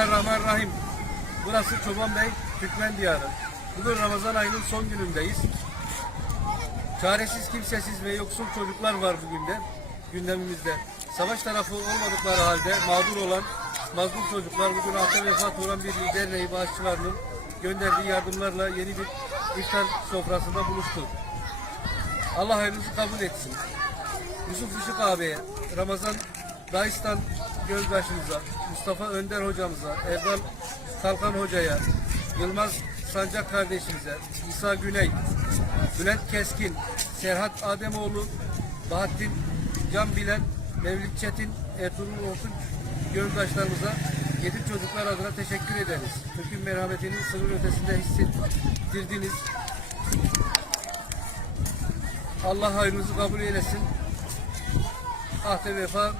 Bismillahirrahmanirrahim. Burası Çoban Bey Türkmen Diyarı. Bugün Ramazan ayının son günündeyiz. Çaresiz, kimsesiz ve yoksul çocuklar var bugün de gündemimizde. Savaş tarafı olmadıkları halde mağdur olan mazlum çocuklar bugün Ahta Vefat olan bir derneği bağışçılarının gönderdiği yardımlarla yeni bir iftar sofrasında buluştu. Allah hayrınızı kabul etsin. Yusuf Işık abiye, Ramazan Dayıstan Gözbaşımıza, Mustafa Önder hocamıza, Erdal Kalkan hocaya, Yılmaz Sancak kardeşimize, İsa Güney, Bülent Keskin, Serhat Ademoğlu, Bahattin Can Bilen, Mevlüt Çetin, Ertuğrul Ortunç gönüldaşlarımıza yetim çocuklar adına teşekkür ederiz. Türk'ün merhametini sınır ötesinde hissettirdiniz. Allah hayrınızı kabul eylesin. Ahde vefa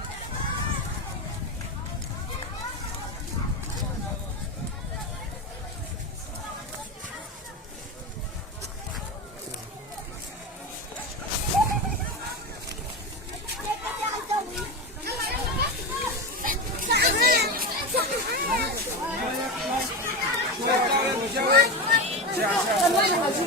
好吃好吃